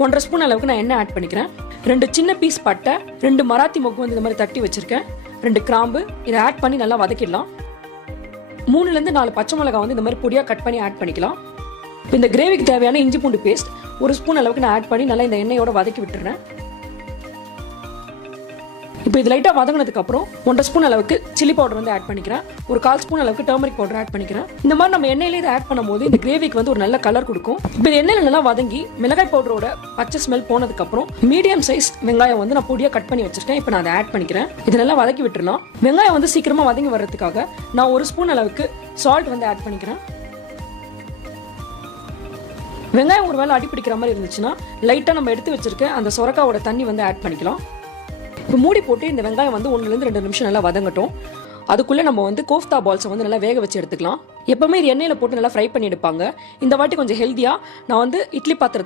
1.5 spoon அளவுக்கு நான் எண்ணெய் ஆட் பண்ணிக்கிறேன். 2 சின்ன பீஸ் பட்டை, 2 மராத்தி மொக்கு வந்து இந்த மாதிரி தட்டி வச்சிருக்கேன், 2 கிராம்பு. இதை ஆட் பண்ணி நல்லா வதக்கிடலாம். 3ல இருந்து 4 பச்சை மிளகாய் வந்து இந்த மாதிரி பொடியா கட் பண்ணி ஆட் பண்ணிக்கலாம். இந்த கிரேவிக்கு தேவையான இஞ்சி பூண்டு பேஸ்ட் 1 ஸ்பூன் அளவுக்கு நான் ஆட் பண்ணி நல்லா இந்த எண்ணெயோட வதக்கி விட்டுறேன். இப்போ இது லைட்டாக வதங்கினதுக்கு அப்புறம் 1.5 ஸ்பூன் அளவுக்கு சில்லி பவுடர் வந்து ஆட் பண்ணிக்கிறேன். ஒரு 1/4 ஸ்பூன் அளவுக்கு டர்மரிக் பவுடர் ஆட் பண்ணிக்கிறேன். இந்த மாதிரி நம்ம எண்ணெயிலே இதை ஆட் பண்ணும்போது இந்த கிரேவிக்கு வந்து ஒரு நல்ல கலர் கொடுக்கும். இப்போ இது எண்ணெயில நல்லா வதங்கி மிளகாய் பவுடரோட பச்சை ஸ்மெல் போனதுக்கு அப்புறம் மீடியம் சைஸ் வெங்காயம் வந்து நான் பொடியாக கட் பண்ணி வச்சிருக்கேன். இப்போ நான் அதை ஆட் பண்ணிக்கிறேன். இது நல்லா வதக்கி விட்டுறலாம். வெங்காயம் வந்து சீக்கிரமா வதங்கி வர்றதுக்காக நான் 1 ஸ்பூன் அளவுக்கு சால்ட் வந்து ஆட் பண்ணிக்கிறேன். வெங்காயம் ஒரு வேளை அடி பிடிக்கிற மாதிரி இருந்துச்சுன்னா லைட்டாக நம்ம எடுத்து வச்சிருக்க அந்த சொரக்காவோட தண்ணி வந்து ஆட் பண்ணிக்கலாம். இப்போ மூடி போட்டு இந்த வெங்காயம் வந்து 1ல இருந்து 2 நிமிஷம் நல்லா வதங்கட்டும். அதுக்குள்ளே நம்ம வந்து கோஃப்தா பால்ஸை வந்து நல்லா வேக வச்சு எடுத்துக்கலாம். எப்பவுமே இது எண்ணெயில் போட்டு நல்லா ஃப்ரை பண்ணி எடுப்பாங்க. இந்த வாட்டி கொஞ்சம் ஹெல்த்தியாக நான் வந்து இட்லி பாத்திரத்தில்